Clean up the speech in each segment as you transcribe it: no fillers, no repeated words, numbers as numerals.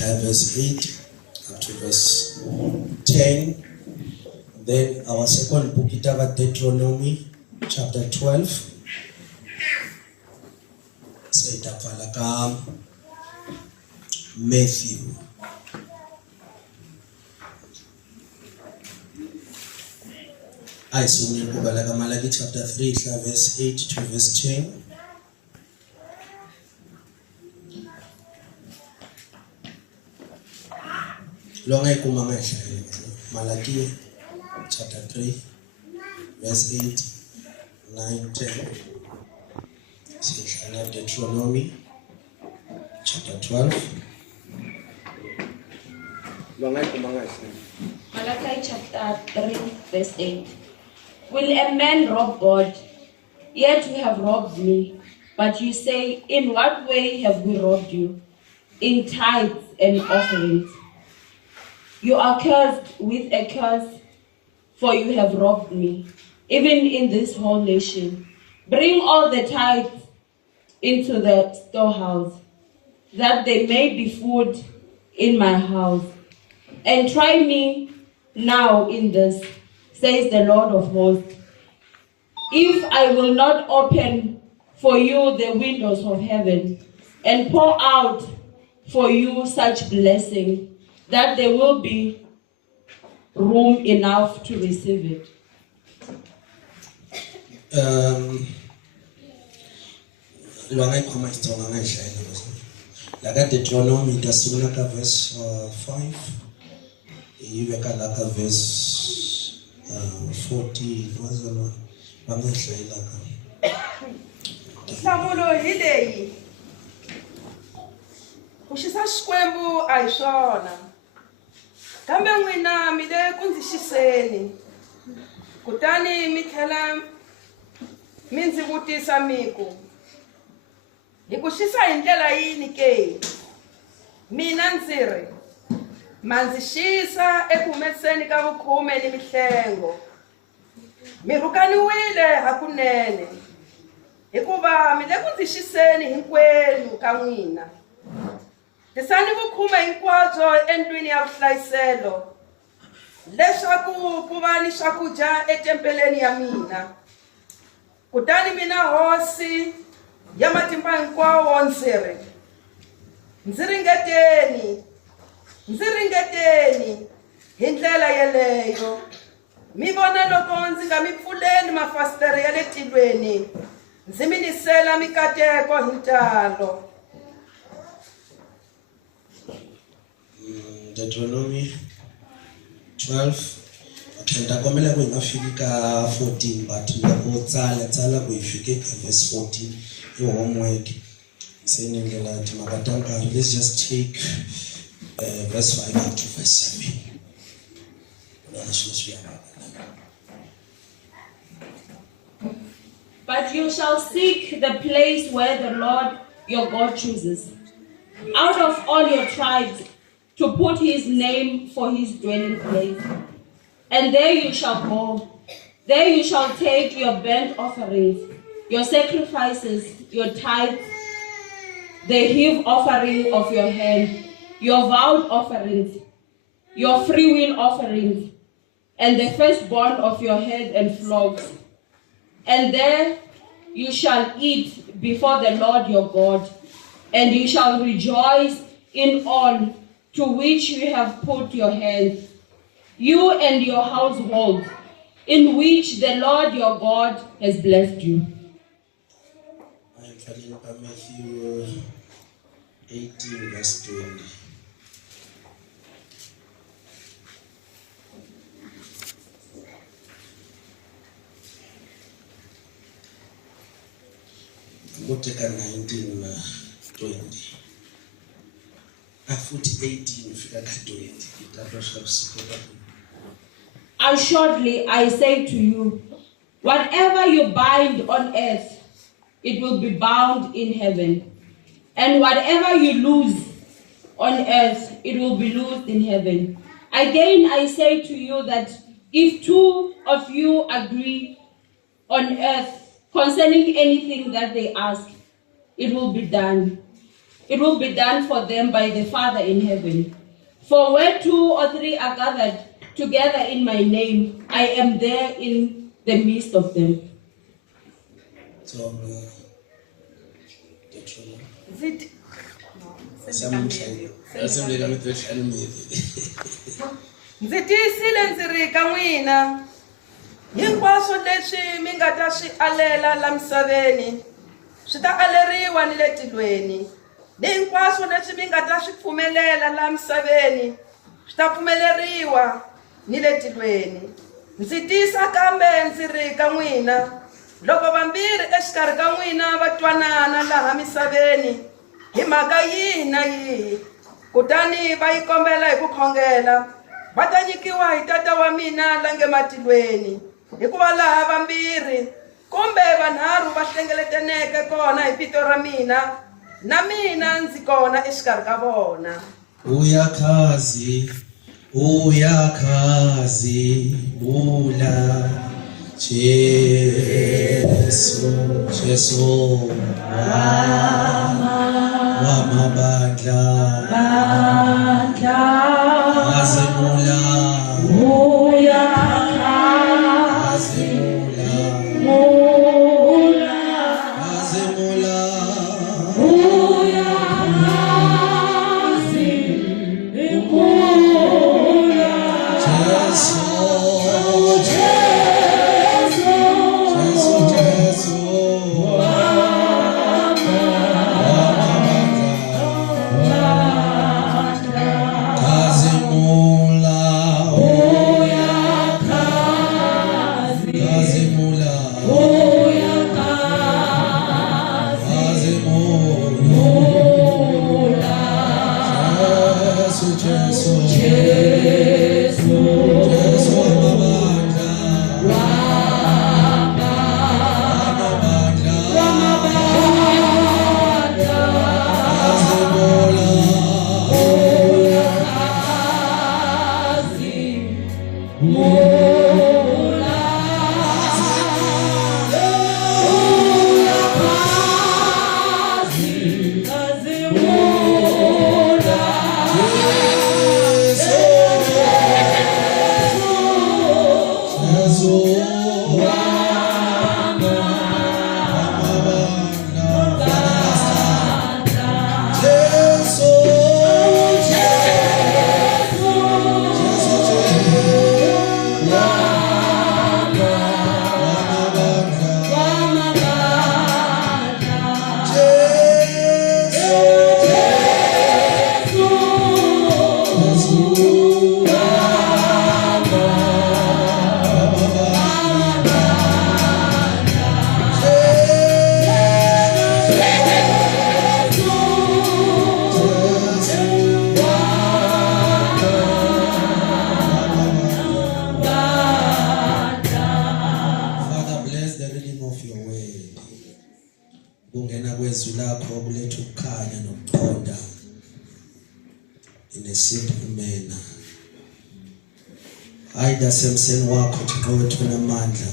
verse 8 up to verse 10. Then our second book, Deuteronomy, chapter 12. Say Tapalaka, Matthew. I see Malaki chapter 3, verse 8 to verse 10. Longa kumama Malaki chapter 3, verse 8, 9, 10. Deuteronomy chapter 12. Malachi chapter 3, verse 8. Will a man rob God? Yet you have robbed me. But you say, in what way have we robbed you? In tithes and offerings. You are cursed with a curse, for you have robbed me, even in this whole nation. Bring all the tithes into the storehouse, that there may be food in my house. And try me now in this, says the Lord of hosts, if I will not open for you the windows of heaven and pour out for you such blessing that there will be room enough to receive it. Deuteronomy verse 5. You verse 14. What's the one? Samulo hileyi. Kushisa xikwembu a hi swona. Kambe n'wina mi le ku ndzi xiseni. Kutani mi tlhela mi ndzi vutisa miku. Hi ku xisa hi ndlela yini ke? Mina ndzi ri ma ndzi xisa eku humeseni ka vukhume ni mihlengo. Mi rhukaniwile hakunene. Hikuva mi le ku ndzi xiseni hinkwenu ka n'wina. Tisani vukhume hinkwabyo endlwini ya vuhlayiselo, leswaku ku va ni swakudya etempeleni ya mina. Kutani mina hosi ya matimba hinkwawo ndzi ringeteni hi ndlela yeleyo. Mi vona loko ndzi nga mi pfuleni mafasitere ya le tilweni, ndzi mi nisela mikateko hi ntalo. Deuteronomy 12. Okay, ndakomela ku ingafiki ka 14, but loko tsala ku ifike ka verse 14 your homework senengela timakatanga. Let's just take verse 5 up to verse 7. But you shall seek the place where the Lord your God chooses, out of all your tribes, to put his name for his dwelling place. And there you shall go. There you shall take your burnt offerings, your sacrifices, your tithes, the heave offering of your hand, your vowed offerings, your freewill offerings, and the firstborn of your head and flocks. And there you shall eat before the Lord your God, and you shall rejoice in all to which you have put your hands, you and your household, in which the Lord your God has blessed you. I am studying Matthew 18, verse 20. Go take a 19, 20. I put 18 if you got 20. Assuredly, I say to you, whatever you bind on earth, it will be bound in heaven. And whatever you loose on earth, it will be loosed in heaven. Again, I say to you that if two of you agree on earth concerning anything that they ask, it will be done it will be done for them by the Father in heaven. For where 2 or 3 are gathered together in my name, I am there in the midst of them. So, Nziti- Ndzi tiyisile ndzi ri ka n'wina hinkwaswo leswi mi nga ta swi alela la misaveni swi ta aleriwa ni le tilweni, ni hinkwaswo leswi mi nga ta swi pfumelela la misaveni swi ta pfumeleriwa ni le tilweni. Ndzi tiyisa kambe ndzi ri ka n'wina loko vambirhi exikarhi ka n'wina va twanana laha misaveni hi mhaka yihi na yihi, kutani va yi kombela hi ku khongela, va ta nyikiwa hi Tata wa mina la nge matilweni. Hikuva laha vambirhi kumbe vanharhu va hlengeletaneke kona hi vito ra mina, na mina ndzi kona exikarhi ka vona. Uyakhazi ula Jesu wamabandla azimula Semsen wakho Thixo namandla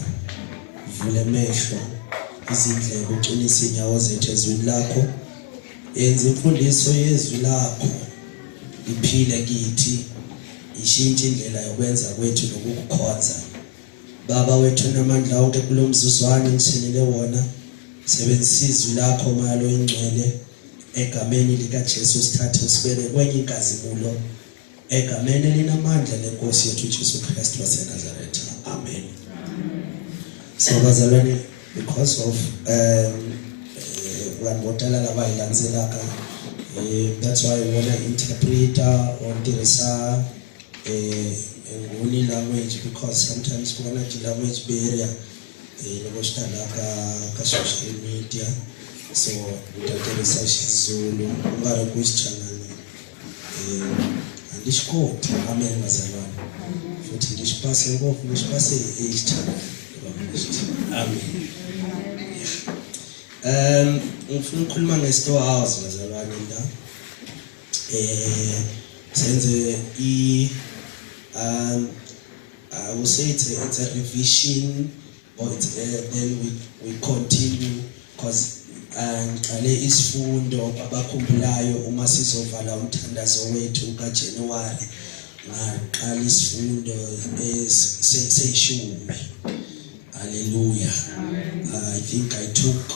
vule mehlo izindlebe uqinise inyawo zethu ezwini lakho, yenza imfundiso yezwi lakho iphile kithi, ishintshe indlela yokwenza kwethu nokukukhonza. Baba wethu namandla wonke kulo mzuzwana ngiselele wona, sebenzisa izwi lakho malo ingcwele egameni lika Jesu, sithathe usibeke kwenye inkazimulo egameni elinamandla lenkosi yethu Jesu Kristu waseNazaretha. Amen. So bazalwane, because of vanotala lava hi landzelaka, that's why we wanna interpreter or tirhisa nguni language, because sometimes ku va na language barrier loko swi ta ka social media, so hi ta tirhisa xizulu ku nga ri ku xichangani andixikoti. Amen bazalwane, futhi ndixipase ngopfu, ndixipase exichangani. Amen. Ngifuna ukukhuluma nge-storehouse bazalwane la. Senze I would say it's a revision, or it's then we continue, because ngiqale isifundo abakhumbulayo uma sizovala umthandazo wethu kaJanuary ngaqala isifundo seyishumi. Hallelujah. I think I took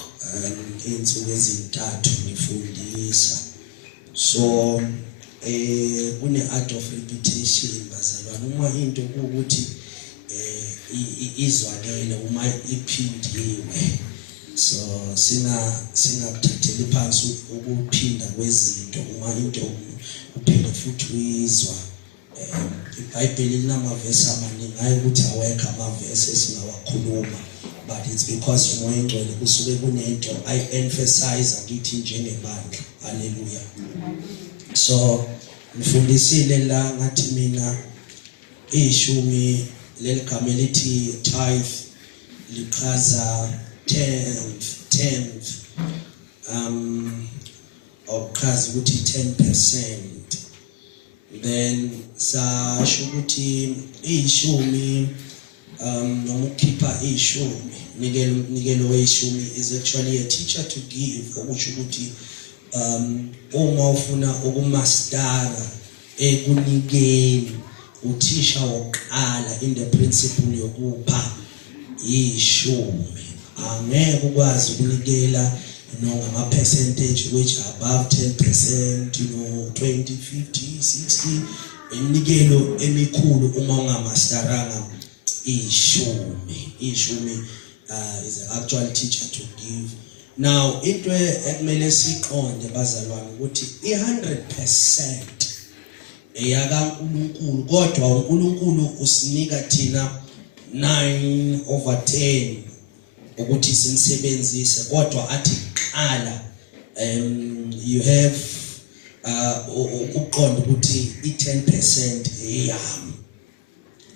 insuku ezintathu ngifundisa. So kune art of repetition bazalwane, uma into ukuthi izwakele uma iphindiwe. So singakuthatheli phansi ukuphinda kwezinto uma into uphinde futhi uyizwa. iBhayibheli linamavesi amaningi, hayi ukuthi awekho amavesi esingawakhuluma, but it's because umoya engcwele kusuke kunento I-emphasize kithi njengebandla. Hallelujah. So ngifundisile la ngathi mina ishumi leligama elithi tithe lichaza 10th okuchaza ukuthi 10%. Then sasho ukuthi ishumi noma ukukhipha ishumi nikelo weshumi is actually a teacher to give, okusho ukuthi uma ufuna ukumastara ekunikeni uthisha wokuqala in the principle yokupha ishumi. Angeke ukwazi ukunikela ngama percentage which above 10%, 20, 50, 60, inikelo emikhulu uma ungamastaranga ishumi. Ishumi is an actual teacher to give. Now into ekumele siqonde bazalwane ukuthi 100% eyakaNkulunkulu, kodwa uNkulunkulu usinika thina 9/10 ukuthi simsebenzise, kodwa athi qala you have ukuqonda ukuthi i-10% eyami.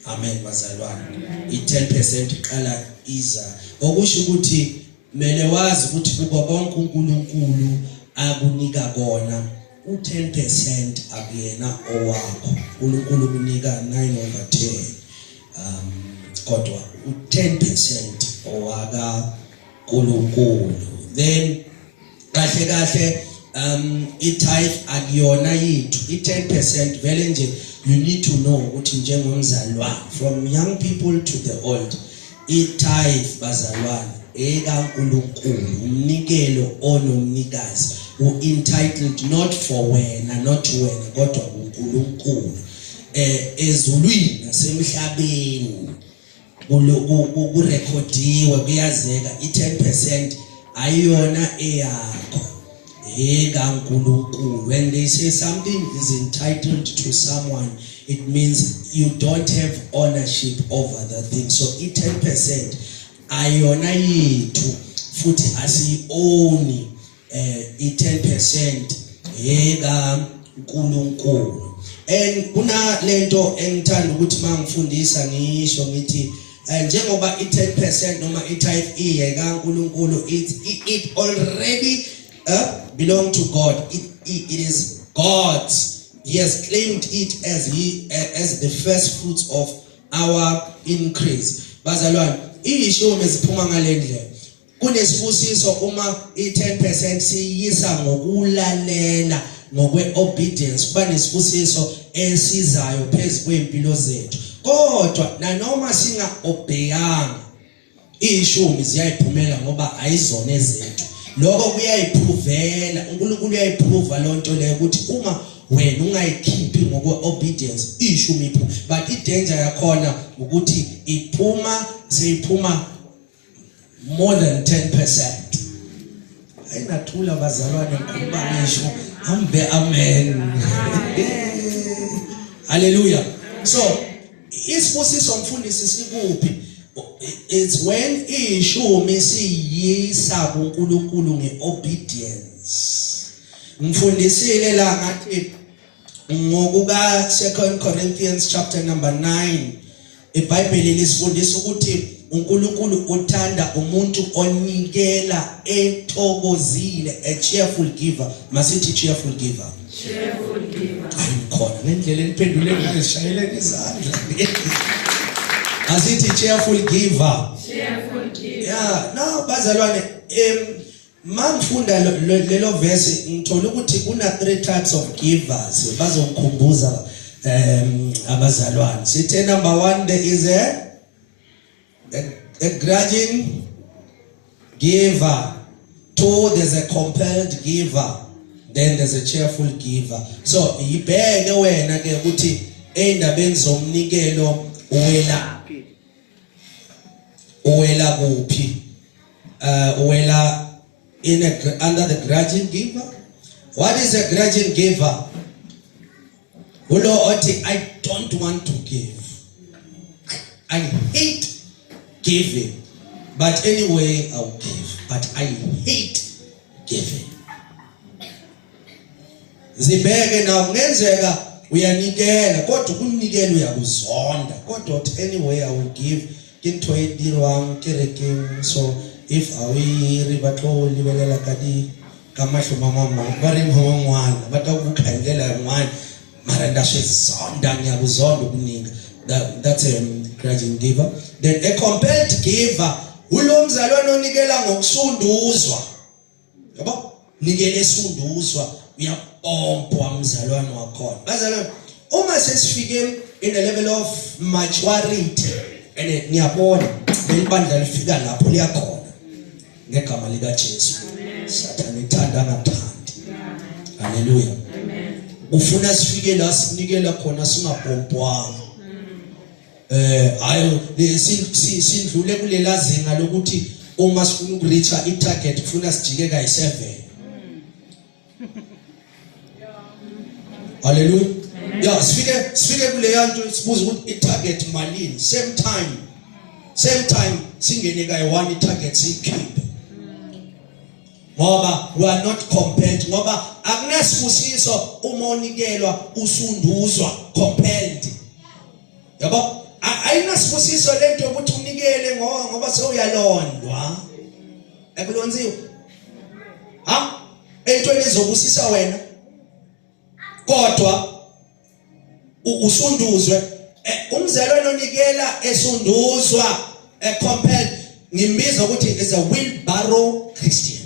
Amen bazalwane. I-10% qala iza, okusho ukuthi mele wazi ukuthi kuba konke uNkulunkulu akunika kona u-10% akuyena owakho. uNkulunkulu kunika 9/10 kodwa u-10% owaka uNkulunkulu. Then kahle i-tithe akuyona yethu. I-10% vele nje you need to know ukuthi njengomzalwane, from young people to the old, i-tithe bazalwane ekaNkulunkulu, umnikelo onomnikazi, u-entitled not for wena, not wena, kodwa uNkulunkulu. Ezulwini nasemhlabeni kurekhodiwe kuyazeka i-10% ayiyona eyakho, ekaNkulunkulu. When they say something is entitled to someone, it means you don't have ownership over the thing. So i-10% ayona yethu futhi asiyi-own i-10% ekaNkulunkulu. And kuna lento engithanda ukuthi mangifundisa ngisho ngithi njengoba i-10% noma i-tithe iyekaNkulunkulu, it already belong to God. It is God's. He has claimed it as the first fruits of our increase. Bazalwane, ishumi ziphuma ngalendlela. Kunesifusiso uma i-10% siyisa ngokulalela, ngokwe-obedience, kuba nesifusiso esizayo phezu kwempilo zethu. Kodwa nanoma singa-obeyanga, ishumi ziyayiphumela ngoba ayizona ezethu. Lokho kuyayiphuvela, uNkulunkulu uyayiphruva lonto leyo ukuthi uma wena ungayikhiphi ngokwe-obedience ishumi iphuma. But i-danger yakhona ukuthi seyiphuma more than 10%. Ayinathula bazalwane ngikhuluma ngisho ambe amen. Hallelujah. So isibusiso mfundisi sikuphi? It's when ishumi siyisa kuNkulunkulu ngeobedience. Ngifundisile la ngathi ngokuka 2 Corinthians chapter number 9, iBhayibheli lisifundisa ukuthi uNkulunkulu uthanda umuntu onikela ethokozile, a cheerful giver. Masithi cheerful giver. Cheerful giver. Ayikhona ngendlela eniphendule ngayo sishayeleke izandla. Asithi cheerful giver. Cheerful giver. Yeah, no bazalwane, mangifunda lelo verse ngithola ukuthi kuna 3 types of givers bazongikhumbuza abazalwane. Sithi number 1 there is a grudging giver. 2 there's a compelled giver. Then there's a cheerful giver. So ibheke wena ke ukuthi endabeni zomnikelo uwela kuphi. Uwela under the grudging giver. What is a grudging giver? I don't want to give. I hate giving. But anyway, I'll give. But I hate giving. Zibheke na ungenzeka uyanikela kodwa ukunikela uyakuzonda kodwa anyway I will give into edirwang kerekeng. So if awiri batlo libelela kadi kamahlo mama bari ngwana batakukhandlela ngwana mara ndashezonda ngiyakuzonda ukunika. That's a grudging giver. Then a compelled giver ulo mzalwane onikela ngokusunduzwa. Yabo nikele esunduzwa uyapompwa mzalwane wakhona. Bazalwane uma sesifike in a level of maturity and niyabona belibandla lifika lapho liyakhona ngegama lika Jesu. Sathane ithanda ngathandi. Hallelujah. Amen. Ufuna sifike la sinikela khona singapompwanga. Ayo sindlule kulela zinga lokuthi uma sifuna ukureacha itarget kufuna sijike kayi7. Hallelujah. Yeah, sifike kule yanto sibuza ukuthi itarget malini. Same time singene kayi1 itarget sikhiphe. Ngoba we are not compelled. Ngoba akunasibusiso uma onikelwa usunduzwa compelled. Yabo ayinasibusiso lento yokuthi unikele ngoba sewuyalondwa. Ekulonziwe. Entweni ezobusisa wena. Kodwa usunduzwe umzalwane onikela esunduzwa compelled ngimbiza ukuthi is a wheelbarrow Christian.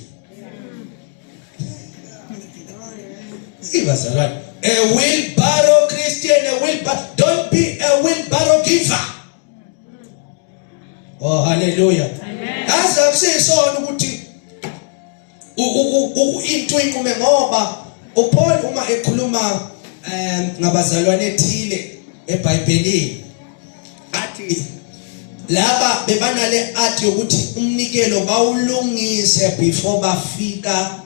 Ibazalwane a wheelbarrow Christian, don't be a wheelbarrow giver. Oh hallelujah. Amen. Asa kusisona ukuthi into inqume ngoba uPaul uma ekhuluma ngabazalwane ethile eBhayibhelini athi laba bebanale athi ukuthi umnikelo bawulungise before bafika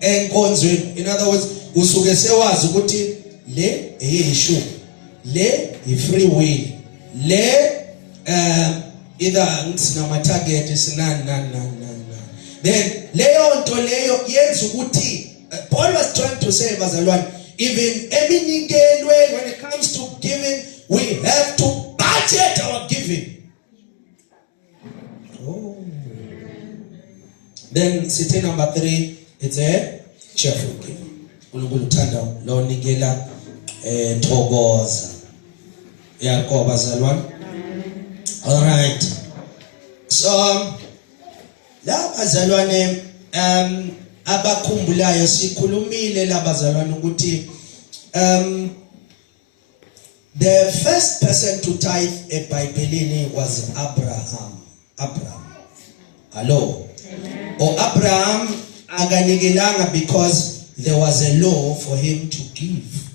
enkonzweni. In other words usuke sewazi ukuthi le eyishu, le free will, le either ngisina target sinani. Then leyo nto leyo yenza ukuthi Paul was trying to say bazalwane, even eminikelwe when it comes to giving we have to budget our giving. Oh. Then city number 3, it's a cheerful giving. uNkulunkulu uthanda lo nikela thokoza. Yakho bazalwane. All right. So la bazalwane abakhumbulayo sikhulumile la bazalwane ukuthi the first person to tithe eBhayibhelini was Abraham. Hello. Or Abraham aganikelanga because there was a law for him to give.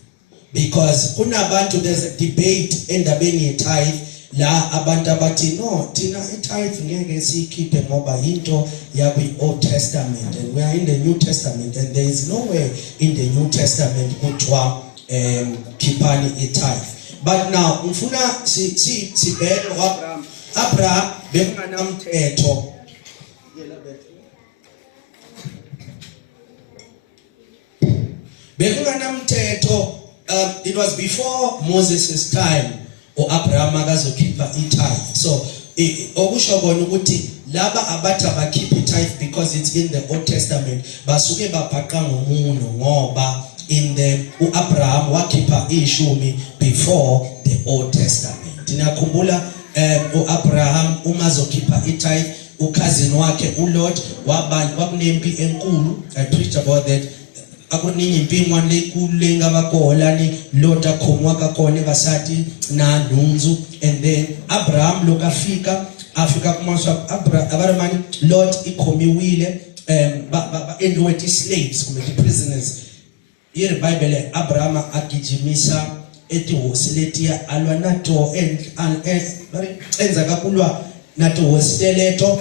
Because kunabantu, there's a debate endabeni ye-tithe la abantu abathi no thina i-tithe ngeke siyikhiphe ngoba into yakwi-Old Testament and we are in the New Testament and there is nowhere in the New Testament kuthiwa khiphani i-tithe. But now ngifuna sibheke Abraham bekunganamthetho. It was before Moses' time or Abraham akazokhipha i-tithe. So okusho bona ukuthi laba abathi abakhipha i-tithe because it's in the Old Testament basuke babhaqa ngomuno ngoba in the Abraham wakhipha ishumi before the Old Testament. Ninakhumbula Abraham uma zokhipha i-tithe cousin wakhe uLot wakunempi enkulu. I preached about that. Akuningi impi in'wana leyikulu leyi nga va kola ni Lot khomiwaka kona vasati na nhundzu. And then Abraham loko afika kuma swa Abraham Lot I khomiwile va endliwe ti-slaves kumbe ti-prisoners. Yi ri Bible Abraham agijimisa etihosi letiya alwa na to endzhaku kulwa na tihosi teleto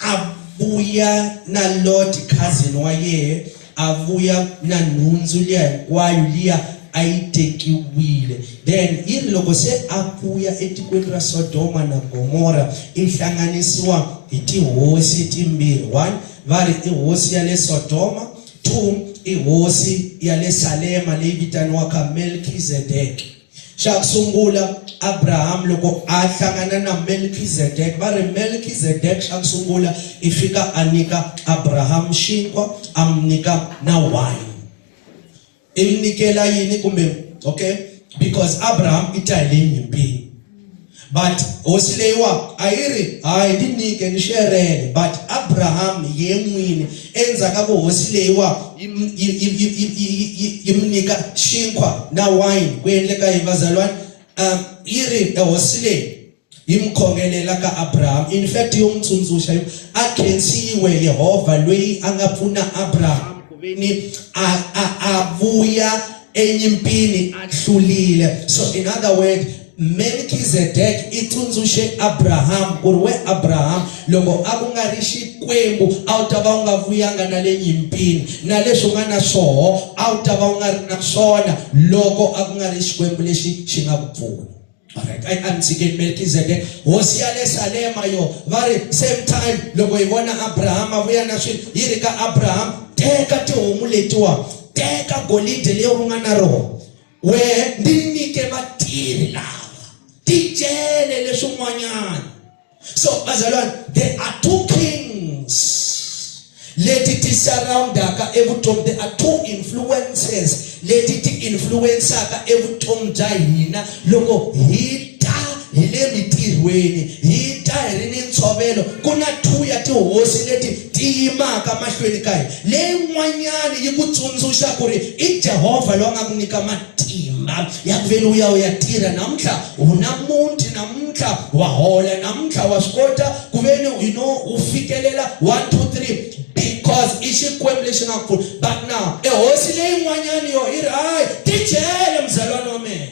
avuya na Lot cousin wa yehe avuya na nhundzu liya hinkwayo liya a yi tekiwile. Then yi ri loko se avuya etikweni ra Sodoma na Gomora I hlanganisiwa hi tihosi timbirhi. 1 va ri I hosi ya le Sodoma, 2 I hosi ya le Salema leyi vitaniwaka Melchizedek. Xa ku sungula Abraham loko a hlangana na Melchizedek, va ri Melchizedek xa ku sungula I fika a nyika Abraham xinkwa a nyika na wine. I nyikela yini kumbe okay, because Abraham I ta hi le nyimpini. But hosi leyiwa a yi ri hayi ndi nyike ni xerele, but Abraham ye n'wini endzhaku ka hosi leyiwa yi nyika xinkwa na wine ku endleka hi vazalwana. Yi ri hosi leyi yi mkhongelela ka Abraham. In fact yo n'wi a khensiwe Yehovha loyi a nga pfuna Abraham ku veni a vuya enyimpini a hlulile. So in other words Melchizedek I tsundzuxe Abraham ku ri we Abraham loko a ku nga ri xikwembu a wu ta va u nga vuyanga na le nyimpini, na leswi u nga na swoho a wu ta va u nga ri na swona loko a ku nga ri xikwembu lexi xi nga ku pfuna. Alright, I'm thinking Melchizedek hosi ya le Salema yo va ri same time loko hi vona Abraham a vuya na swilo yi ri ka Abraham teka tihomu letiwa, teka golidi leyi u nga na rona, we ndi nyike vatirhi lava tijele leswin'wanyana. So bazalwane, there are 2 kings leti ti surroundaka evutomi. There are 2 influences leti ti influensaka evutomi bya hina loko hi ta hi le mitirhweni, hi ta hi ri ni ntshovelo. Ku na 2 ya tihosi leti ti yimaka mahlweni ka hina. Leyin'wanyana yi ku tsundzuxa ku ri I Jehovha loyi a nga ku nyika matimba ya ku veni u ya tirha. Namuntlha u na muti, namuntlha wa hola, namuntlha wa swi kota ku veni u fikelela 1 2 3 because I xikwembu lexi nga ku pfuna. But now hosi leyin'wanyana yo yi ri hayi tijele mzalwana wa mina.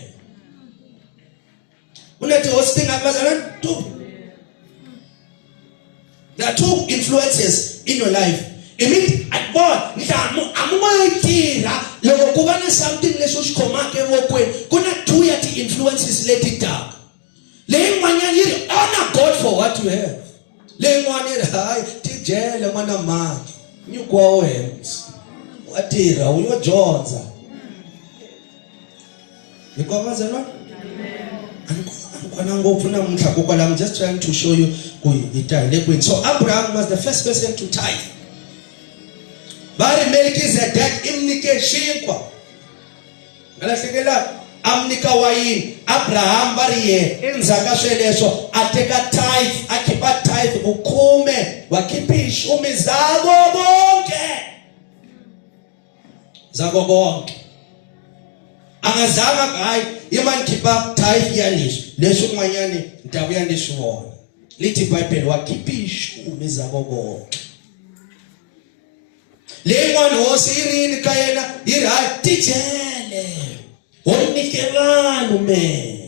Una tihosi ti nga bazalwana 2. There are 2 influences in your life. I mean, at God, loko ku va na something leswi swi khomaka evokweni ku na 2 ya ti-influences leti taka. Leyin'wanyana yi ri honor God for what you have. Leyin'wana yi ri hayi tijele n'wana mani nyikiwa wena wa tirha u yo dyondza. Hikuva vazalwana I'm just trying to show you so Abraham was the first person to tithe. Bari Melchizedek imnike xinkwa. Ngalahlekela amnika wayini. Abraham bari ye endzhaku sweleswo a teka tithe, a khipa tithe ukhume wa khipa 10 zako bonke. Angazama hayi imani khipa tithe ya leswi n'wanyani ntavuya ni swi vona. Lithi Bible wa khipa 10 zako bonke. Leyin'wana hosi yi rini ka yena yi ri hayi tijele u nyike vanhu me,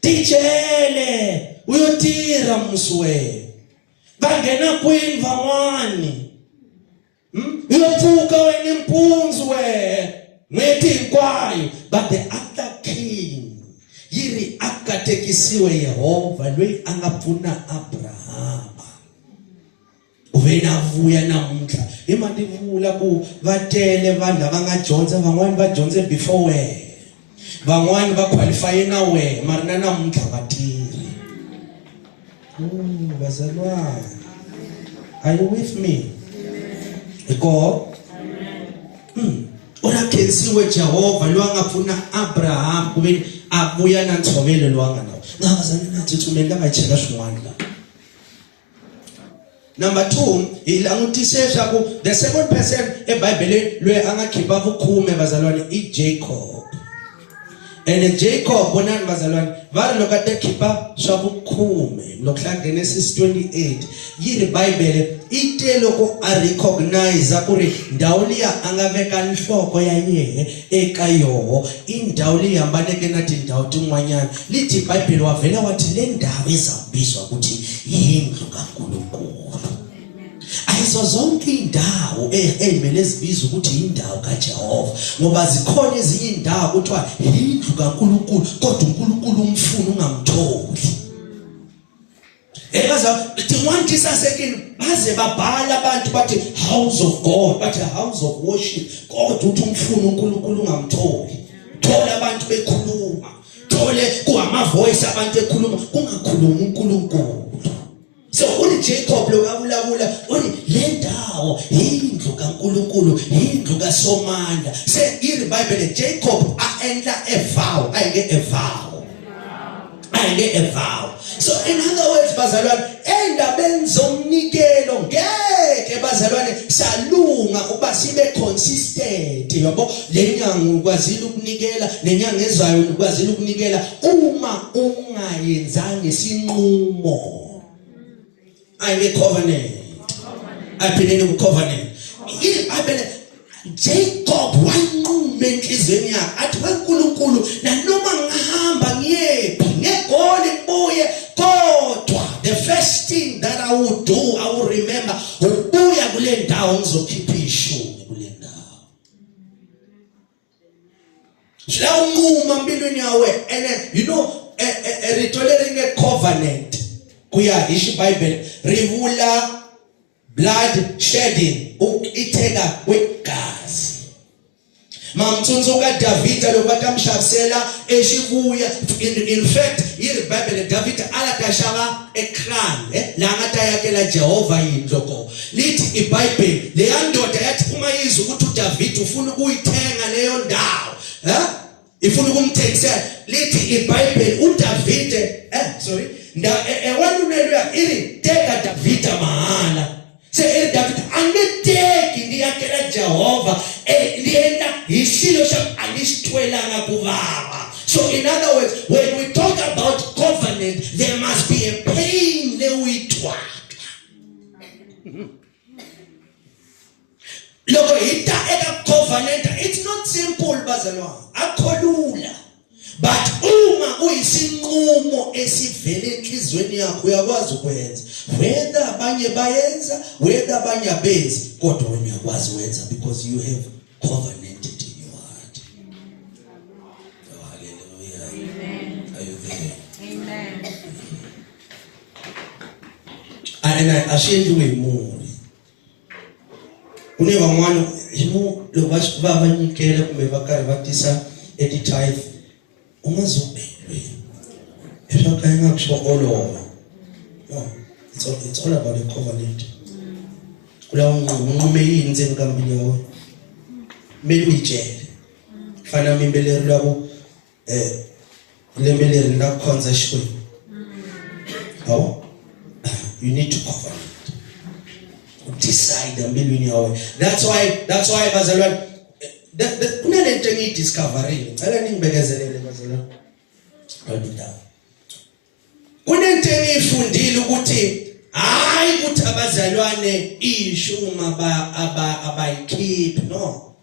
tijele u yo tirha muswe, va nghena kwini van'wani u yo pfuka wena impundzu we n'hweti hinkwayo. But the other king yi ri a katekisiwe Yehovha loyi a nga pfuna Abraham. Uvena vuya namuntlha I mani vula ku va tele vanhu lava nga dyondza, van'wani va dyondze before we, van'wani va qualify na we, mara na namuntlha va tirhi. Vazalwana, are you with me? Iko ora khensiwe Jehovha loyi a nga pfuna Abraham ku ve a vuya na ntshovelo loyi a nga na wona. Vazalwana tsutsumela va chela swin'wana la Number 2, ilanguthisesha ku the second person eBhayibhelini lwe angakhipha ukukhume bazalwane iJacob. And Jacob bonani bazalwane vale lokade khipha swabukhume lokla Genesis 28 yiri Bible itelo ko a recognize kuri ndawo liya angaveka inhloko yaye eka yoho indawo lihambaneke nathi indawo tin'wanyana lithi Bible wavela wathi le ndawo ezabizwa ukuthi yindlu kaNkulunkulu. Ayizo zonke indawo ezimele ezibizwa ukuthi indawo kaJehova ngoba zikhona ezinye indawo kuthiwa yindlu kaNkulunkulu kodwa uNkulunkulu umfuna ungamtholi. Ebaza tinwanti sasekini baze babhala abantu bathi house of God bathi house of worship kodwa uthi umfuna uNkulunkulu ungamtholi. Thola abantu bekhuluma thole kuhama voice abantu ekhuluma kungakhuluma uNkulunkulu. So uli Jacob lo kabulabula uli le ndawo yindlu kaNkulunkulu yindlu kaSomandla. Se in the Bible Jacob aendla a vow ayike a vow. So in other words bazalwane endabeni zomnikelo ngeke bazalwane salunga ukuba sibe consistent yabo lenyanga ukwazile ukunikela nenyanga ezayo ukwazile ukunikela uma ungayenzanga isinqumo. I'm a covenant. I've been in a covenant. Jacob wanqume enhlizweni yakhe athi weNkulunkulu nanoma ngihamba ngiyephi ngegoli ngibuye kodwa the first thing that I would do I will remember ubuya kule ndawo ngizokhipha ishumi kule ndawo. Shila unquma empilweni yawe and you know retolering a covenant kuya isho iBhayibheli rivula blood shedding ukitheka kwegazi. Mamthunzu kaDavid lo batamshabisela eshibuya in fact yiri Bible David alakashaba ekran la ngata yakhe la Jehova yindloko lithi iBhayibheli le yandoda yathi uma yizwa ukuthi uDavid ufuna ukuyithenga leyo ndawo ifuna ukumthengisela lithi iBhayibheli uDavid ewalunelwa iri teka David mahala se David angeteki ndiyakela Jehova liyenda isilo sha alisitwelanga kubaba. So in other words when we talk about covenant there must be a pain lewithwa loko ita eka covenant it's not simple bazalwane akholula. But uma uyisinqumo esivele enhlizweni yakho uyakwazi ukwenza whether abanye bayenza whether abanye abenzi kodwa wena uyakwazi ukwenza because you have covenanted in your heart. Oh, hallelujah. Amen. Are you there? Amen. And I share you a more. Uneva mwana himu lo bashibaba nyikele kumevakari batisa eti tithe umazubelwe efakayanga kusho all over. No, it's all about the covenant. Kula unqume yini zenkambi yawo mele uyitshele fana imbeleri labo lembeleri la khonza shweni. You need to covenant. Decide empilweni yawo. That's why bazalwane kunalento engiyidiscovering cela ningibekezelele bazalwane alibida kunento engiyifundile ukuthi hayi ukuthi abazalwane ishuma abayikhiphi no,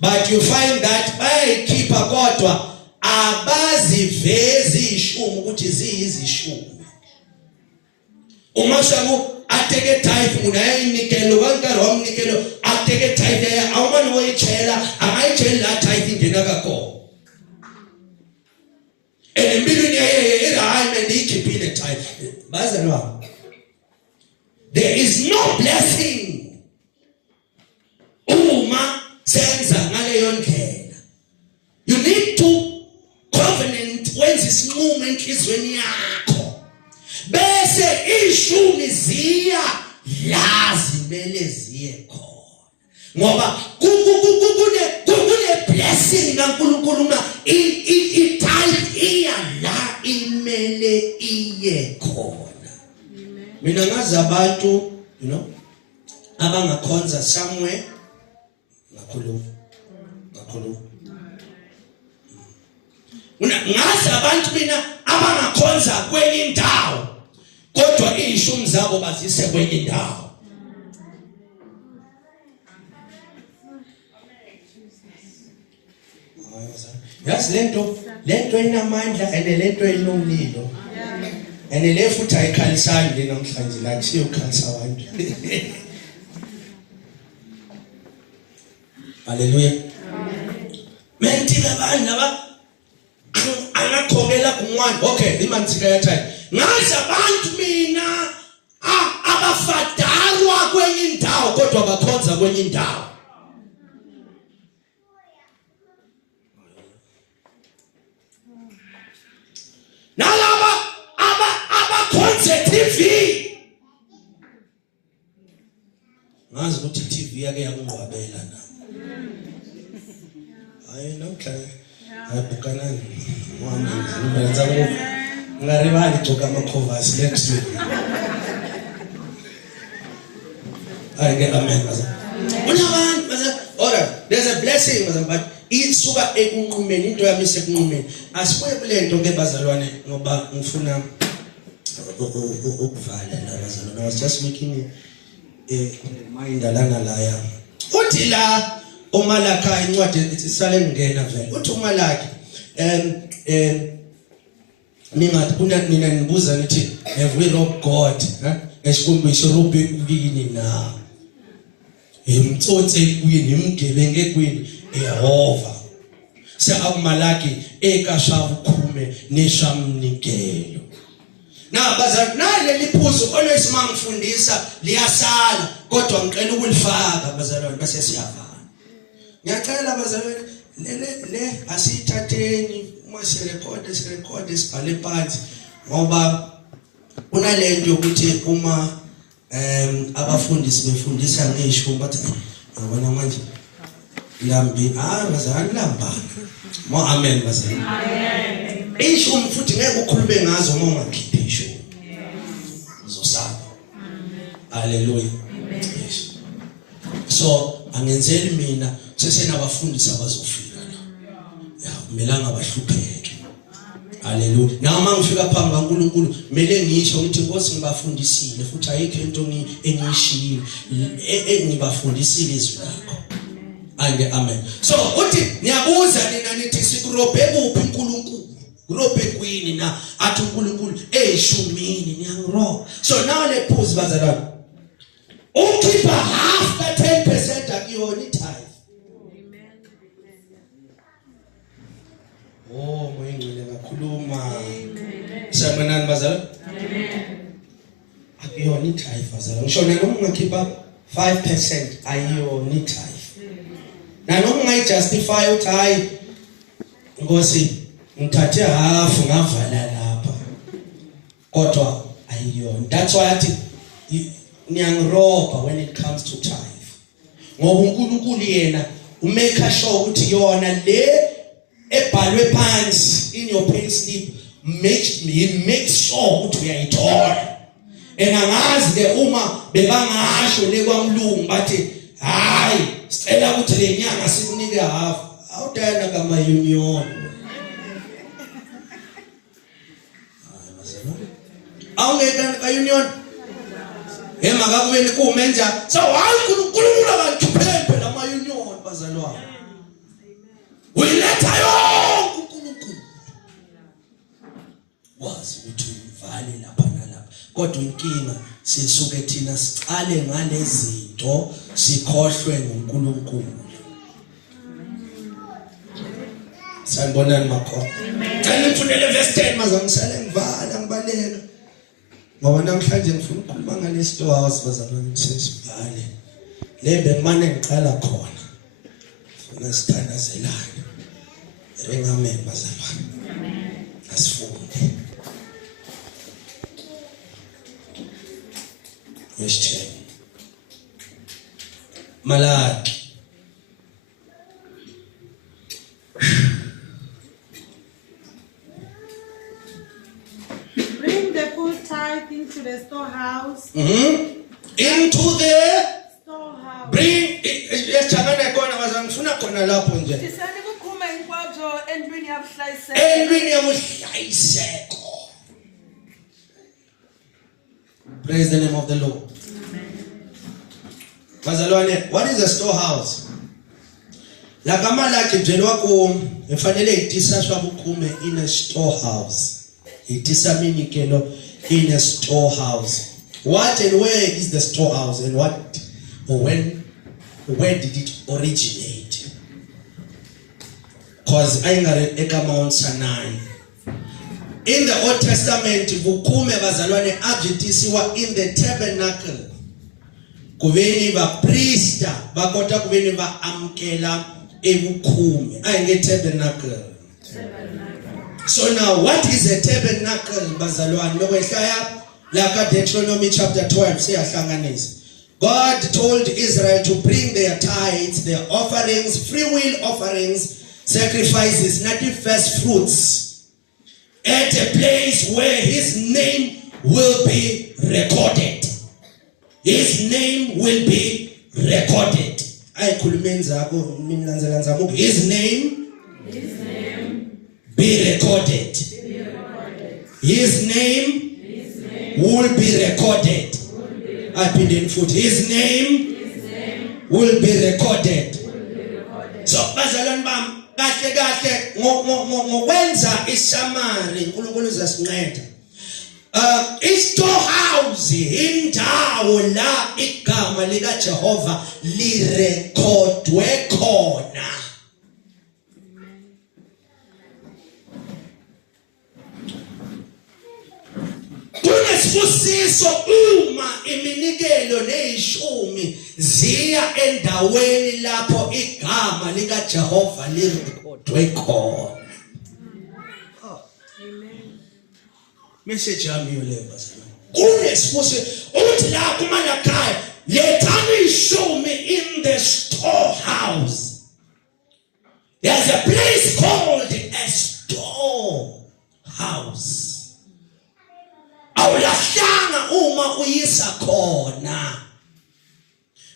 but you find that bayikhipha kodwa abazivezi ishuma ukuthi ziyizishuma. Uma shaku ateke tithe muna yayinikelo kankari wamnikelo ateke tithe ya awumani woyichela angayitshela tithe ingena kakho empilweni yaye hayi manje ikhiphile tithe bazalwa. There is no blessing uma senza ngaleyo ndlela. You need to covenant wenza isinqumo enhlizweni yakho bese ishumi ziya la zimele ziye khona ngoba kune blessing kaNkulunkulu uma i-tithe iya la imele iye khona. Mina ngazi abantu you know, abangakhonza somewhere ngakhuluma. Ngazi abantu mina abangakhonza kwenye indawo kodwa ishumi zabo bazise kwenye indawo. Yazi lento inamandla ene lento inomlilo. Ene le futhi ayikhalisani le namhlanje la thiyo ukhalisa abantu. Hallelujah. Mentile abantu laba angakhongela kumwani. Okay, imantsika yathi ngazi abantu mina abafadalwa kwenye indawo kodwa bakhonza kwenye indawo. Nalaba abakhonze TV. Ngazi ukuthi TV yake yakungqwabela na. Hayi namhlanje abukanani. Mwana ngibenza ngoku. Ngaribali gcoka ama-covers next week. Amen. Alright, there's a blessing, but isuka ekunqumeni into yami sekunqumeni. Asibuye kule nto ke bazalwane ngoba ngifuna ukuvala la bazalwane. I was just making a mind alana la ya. Uthi la uMalaki incwadi isale ngena vele. Uthi uMalaki ningathi mina nibuza nithi have we robbed God? Esikumbe shorobhe kubikini na. Imtsotse kuye nimgebenge kwini Yehova. Akumalaki ekashavu khume neshamnikelo. Na bazalwane liphuzu olwesimangifundisa liyasala kodwa ngicela ukulifaka bazalwane bese siyafana. Ngiyacela bazalwane le asithatheni uma sirekhode sibhale phansi ngoba kunalento ukuthi uma abafundisi befundisa ngisho bathi ngibona manje lambi bazalwane lambana. Mo amen bazalwane. Amen. Isho futhi ngeke ukhulume ngazo uma ungakhiphi isho. Uzosaba. Hallelujah. Yes. So angenzeli mina sesenabafundisi abazofika la. Ya kumelanga bahlupheke. Hallelujah. Na uma ngifika phambi kaNkulunkulu mele ngisho ukuthi Nkosi ngibafundisile futhi ayikho into engiyishilo engibafundisile izwi lakho. Amen. So uthi niyabuza nina nithi sikurobhe kuphi uNkulunkulu? Kurobhe kwini na athi uNkulunkulu eshumini niyangiroba. So now le pause bazalwane. Ukhipha half ka 10% akuyona itithe. Oh moyingcile ngakhuluma. Samanani bazalwane? Amen. Akuyona itithe bazalwane. Ngisho noma ungakhipha 5% ayiyona itithe. Na noma ungayijustify uthi hayi Nkosi ngithathe half ngavala lapha kodwa ayiyona. That's why athi niyangiroba when it comes to tithe. Ngoba uNkulunkulu yena umake sure ukuthi yona le ebhalwe phansi in your pay slip make sure ukuthi uyayithola. Engangazi ke uma bebangasho le kwaMlungu bathi hayi sicela ukuthi le nyanga sikunike half awudana kama union. Awungena ka union emakakuweni kumenza so hayi uNkulunkulu akakhiphele phela ama union bazalwane. Uyiletha yonke uNkulunkulu wazi ukuthi uvale lapha nalapha kodwa inkinga sisuke thina sicale ngalezinto sikhohlwe ngoNkulunkulu. Sanibonani makho. Ngicela ngifundele verse 10 mazangisale ngivala ngibaleka. Ngoba namhlanje ngifuna ukukhuluma ngale storehouse bazalwane sesibhale. Le bemane ngiqala khona. Funa sithandazelane. Amen bazalwane. Amen. Asifunde. Verse 10. Malaki. Bring the full tithe into the storehouse. Into nje tisani vukhume hinkwabyo endlwini ya vuhlayiseko. endlwini ya vuhlayiseko. Praise the name of the Lord. Bazalwane, what is a storehouse? La gama lakhe byeliwa ku efanele itisa swa vukhume in a storehouse. Itisa minikelo in a storehouse. What and where is the storehouse, and what or where did it originate? Because I eka Mount Sinai. In the Old Testament, vukhume bazalwane abjitisiwa in the tabernacle. Kuveni va priester bakota kuveni va amkela evukhume ayinge tabernacle. So now what is a tabernacle bazalwane? Lokwehlaya laka Deuteronomy chapter 12 siyahlanganisa. God told Israel to bring their tithes, their offerings, free will offerings, sacrifices, not the first fruits, at a place where his name will be recorded. His name will be recorded. His name be recorded. His name will be recorded. I put in foot. His name will be recorded. So bazalwane bam kahle kahle ngokwenza isamari uNkulunkulu uzasinceda. Istorehouse indawo la igama lika Jehova lirekhodwe khona. Kunesibusiso uma iminikelo neyishumi ziya endaweni lapho igama lika Jehova lirekhodwe khona. Message yami yolemba bazalwane. Kunesibusiso uthi la kuMalachi lethani ishumi in the storehouse. There's a place called a storehouse. Awulahlanga uma uyisa khona.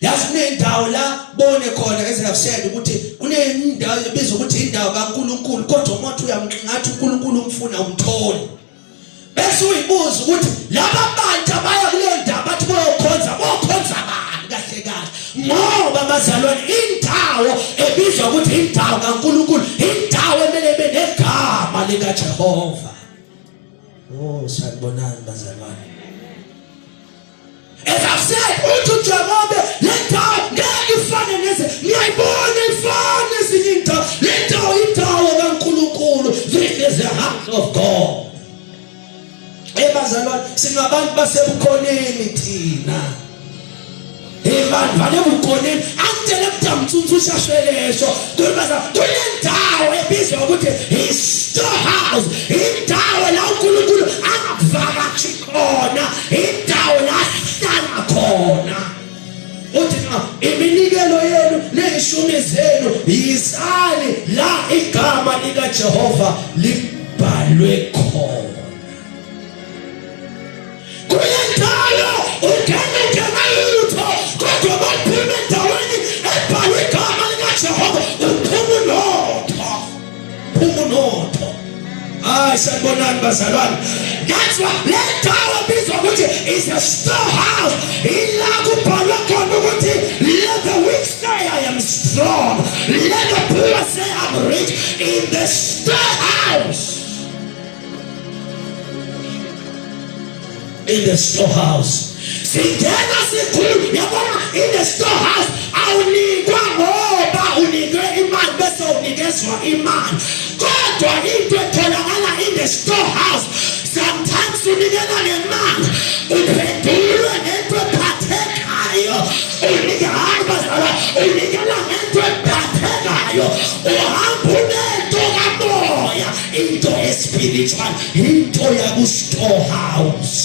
Yasinendawo la bone khona ezingakushela ukuthi kunendawo ebizwa ukuthi indawo kaNkulunkulu kodwa umuntu uyamnqingathi uNkulunkulu umfuna umtholi. Bese uyibuza ukuthi laba bantu abaya kuleyo ndawo bathi bokhonza bani kahle kahle. Ngoba bazalwane indawo ebizwa ukuthi indawo kaNkulunkulu indawo emele benegama lika Jehova. Oh, sanibonani bazalwane. As I've said, uthi Jehova lendawo ngeke ifane neze ngiyayibona ifane ezinye indawo lendawo kaNkulunkulu. This is the house of God. Bazalwane singabantu basebukhoneni thina. Abantu banebukhoneni angitele mntamthunzi ushashwelesho kubaza kulendawo ebizwa ukuthi istorehouse, indawo la uNkulunkulu angavakashi khona, indawo la hlala khona. Uthi iminikelo yenu neyishumi zenu yisali la igama lika Jehova libhalwe khona. Kuyendawo ungena lutho kodwa baphume endaweni ebhalwe igama lika Jehova uphumulotho. Hayi sanibonani bazalwane. That's why lendawo bizwa ukuthi is a storehouse. Ila kubhalwe khona ukuthi let the weak say I am strong, let the poor say I'm rich. In the storehouse. In the storehouse. Singena sikhulu yabona in the storehouse awunikwa ngoba unikwe imali bese unikezwa imali. Kodwa into etholakala in the storehouse sometimes unikela ngemali uphendulwe ngento ephathekayo. Unikela ngento ephathekayo. Uhamba unento kamoya, into espiritual, into yaku-storehouse.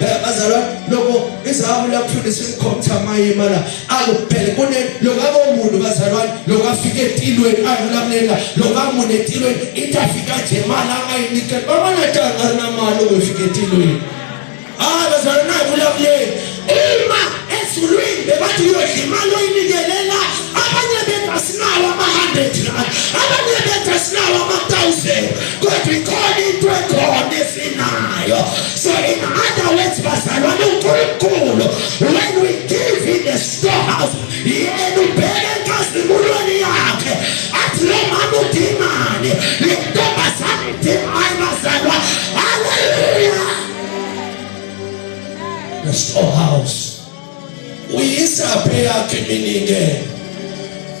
Bazalwane lokho izabo lapho sikhomtha mayima la akuphele kune lokabo umuntu bazalwane lokafika etilweni akulamlela lokamuntu etilweni itafika nje mali angayinike babona tanga na mali ukufika etilweni. Bazalwane akulamlela uma esulwini bebathi uyodla imali oyinikelela abanye bengasina sinawo ama-100 rand, abanye bethu sinawo ama-1000, kodwa ikhona into ekhona esinayo. So in other words, bazalwane, uNkulunkulu, when we give in the storehouse, yena ubheka enkazimulweni yakhe athi lo mama udimani, le ntombazane idimani, bazalwane. Hallelujah. The storehouse uyisaphe yakhe iminikelo.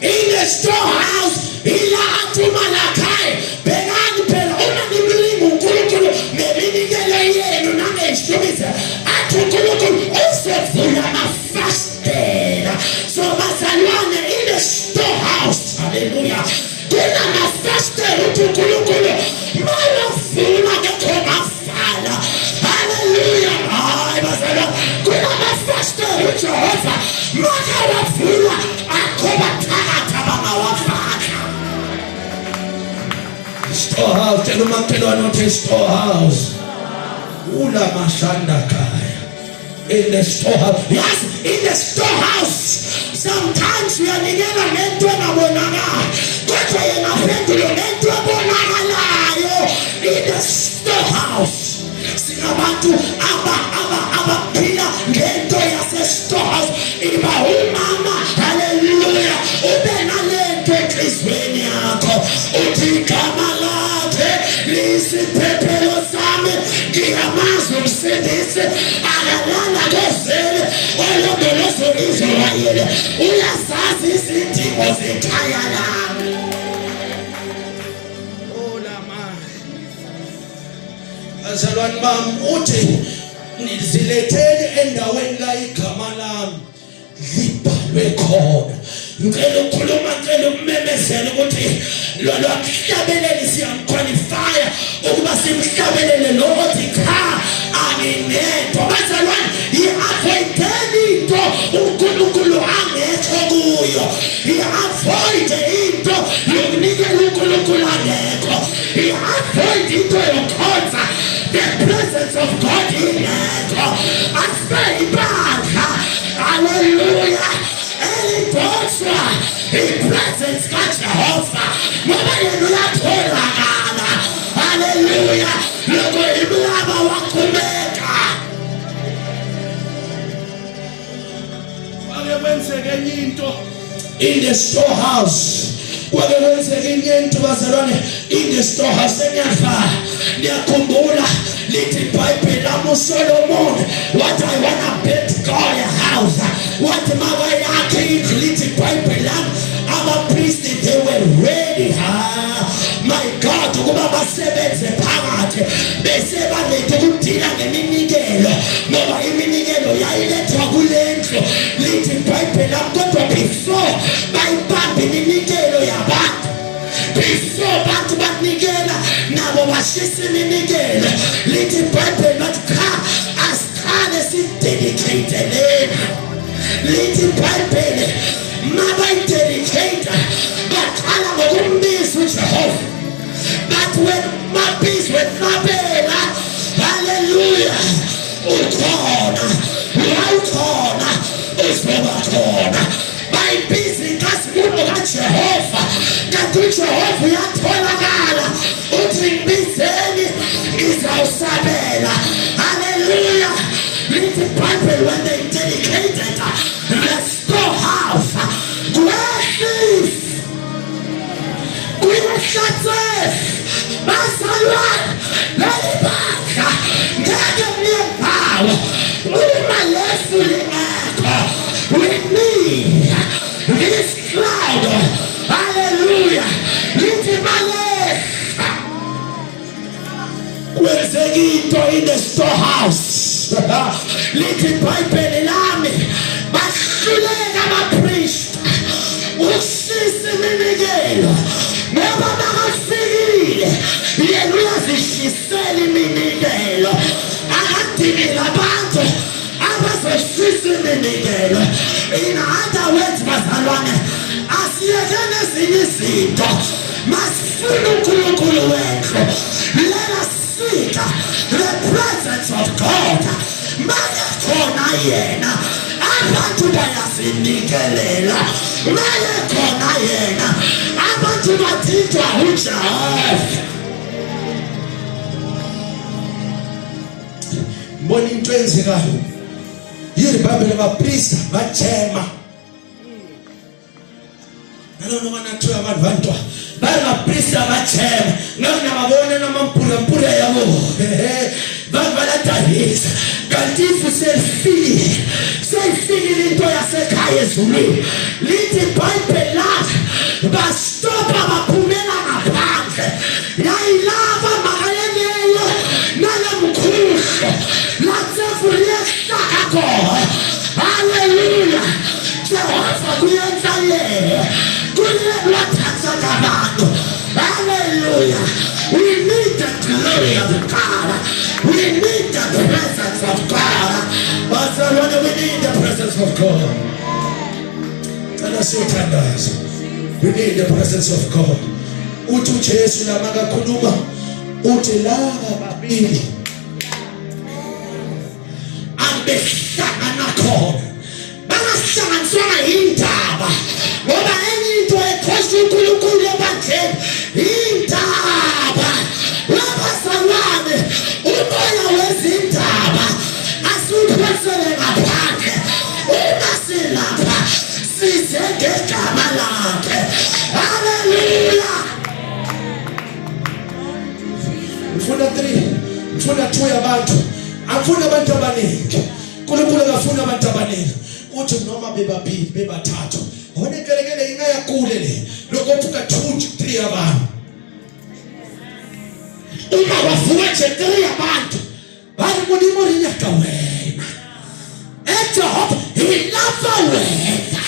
In the storehouse ila athuma lakhaya. Bhekani phela uma nimlinga uNkulunkulu neminikelo yenu nangey'hlumise, athi uNkulunkulu uzovula amafastela. So bazalwane, in the storehouse, hallelujah, kunamafastela uthi uNkulunkulu mayafuna akekho mavala. Hallelujah. Hayi bazalwane, kunamafastela uJehova makawavula akho bathakathi abangawafaka. Storehouse, tell umakhelwane uthi storehouse. Ula mashanda kaya. In the storehouse. Yes, in the storehouse. Sometimes we are ningena ngento engabonakali, kodwa yena phendulo ngento ebonakalayo. In the storehouse. Singabantu abaphila ngento yase-storehouse. Iba umama, hallelujah, ube nalento enhliziyweni yakho, uthi igama lakhe lisiphephelo sami, ngiyamazi umsindisi, akalala kozele, olondoloza Israyeli, uyazazi izidingo zekhaya lami. Bazalwane bami, uthi nizilethele endaweni la igama lami libhalwe khona. Ngicela ukukhuluma, ngicela ukumemezela ukuthi lo mhlabeleli siyamqualifya ukuba simhlabelele lo othi cha anginento. Bazalwane, i-avoideni into uNkulunkulu angekho kuyo. I-avoid into yokunikela uNkulunkulu angekho. I-avoid into yokukhonza the presence of God ingekho. Asibhekanga, hallelujah, elidonswa i-presence kaJehova ngoba yena uyatholakala. Hallelujah. Loko imlaba waqhubeka. Kwake kwenzeke enye into in the storehouse. Kwake kwenzeke enye into bazalwane in the storehouse. Ngiyakhumbula lithi iBhayibheli lami uSolomon wathi I wanna build God a house. Wathi makayakhe indlu, lithi iBhayibheli lami abapristi they were ready. My God, ukuba basebenze phakathi bese banethe ukudila ngeminikelo ngoba iminikelo yayilethwa kulendlu. Lithi iBhayibheli lami kodwa before bayibambe iminikelo yabantu, before bantu banikela nabo bashisa iminikelo, lithi iBhayibheli lathi cha asiqale sidedicatelena. Lithi iBhayibheli mabayidedicate baqala ngokumbiza uJehova. But when mabizi wenabela, hallelujah, ukhona, ukhona, uzoba khona. Bayibiza inkazimulo kaJehova, kanti uJehova uyatholakala. Uthi ngibizeni ngizawusabela. Hallelujah. Lithi iBhayibheli when they dedicated the storehouse, bazalwane, lelibandla ngeke liyempawu uma lefu lingekho. We need this cloud. Hallelujah. Lithi malefa kwenzeke into in the storehouse. Lithi iBhayibheli lami bahluleka abapristi ukusisa iminikelo ngoba bakafikile yena uyazishisela iminikelo, akadingile abantu abazosisa iminikelo. In other words, bazalwane, asiyekene ezinye izinto, masifuna uNkulunkulu wethu. Let us seek the presence of God. Mayekhona yena abantu bayasinikelela, mayekhona yena abantu bathithwa uJehova. Mbona into enzekayo yiBhayibheli abapriest bajema nalona banathiwa abantu bantwa bayapriest abajema nababona namampura yabo babaladayisa kanti seyifile into yasekhaya ezulwini lithi iBhayibheli lathi bastopa baphumela ngaphandle yayilava makayeneyo nalemkhuhlo latsefuliyesaka haleluya Jehova kuyenza yena kulelwathatha abantu haleluya. We need the glory of God. We need the presence of God. But we need the presence of God. And that's your tenders. We need the presence of God. Utu Jesu na magakuluma. Utilava babili. Ambesana nakona. Banasana nswana intaba. Ngoba enye into ekhosi uNkulunkulu ebanjeni intaba. Labazalwane umoya wezindaba asiphosele ngaphandle. Uma silapha size ngegama lakhe. Hallelujah. Mfuna 3, mfuna 2 yabantu. Afuna abantu abaningi. uNkulunkulu akafuna abantu abaningi. Uthi noma bebabili bebathathu. Onekelekele ingayakule le. Lokho ufuka 2-3 yabantu. Uma wavuka nje 3 yabantu. Bani mulimo linyaka wena. Jehova ilapha wena.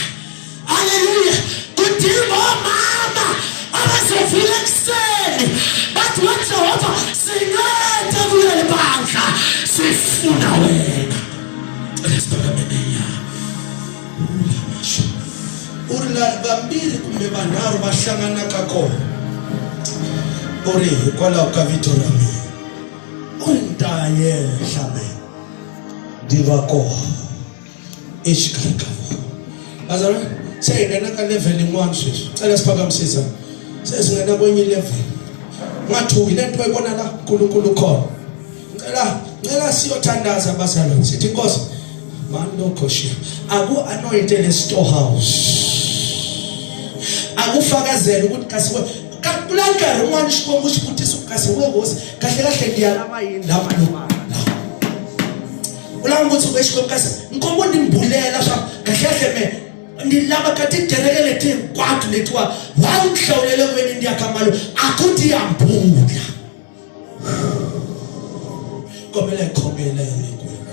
Hallelujah. Kudinga omama abazovuka ekseni. But what Jehova singathe kuleli bandla sifuna wena. Lesiphakamenya. Urla bambiri kumbe banharu bahlangana kako. Ori kwala ukavitora mi. Untaye hlame. Divako. Ishkarikavo. Azara seyingena ka level 1 sisi. Cela siphakamisisa. Sesingena kwenye level. Ngathuki lento oyibona la uNkulunkulu khona. Ngicela siyothandaza bazalwane. Sithi Nkosi manje khosha. Aku anointed a storehouse. Akufakazela ukuthi kasiwe kakulanka umwana isikhomba usibutisa ukasiwe ngosi kahle kahle ngiyalama yini lama lo. Ula ukuthi kweshikhomba kasi ngikho ndimbulela sha kahle kahle ndilaba kathi direkele thi kwakho lethiwa wawuhlawulele wena ndiyakhamalo akuthi yambula. Komele khomele ikwena.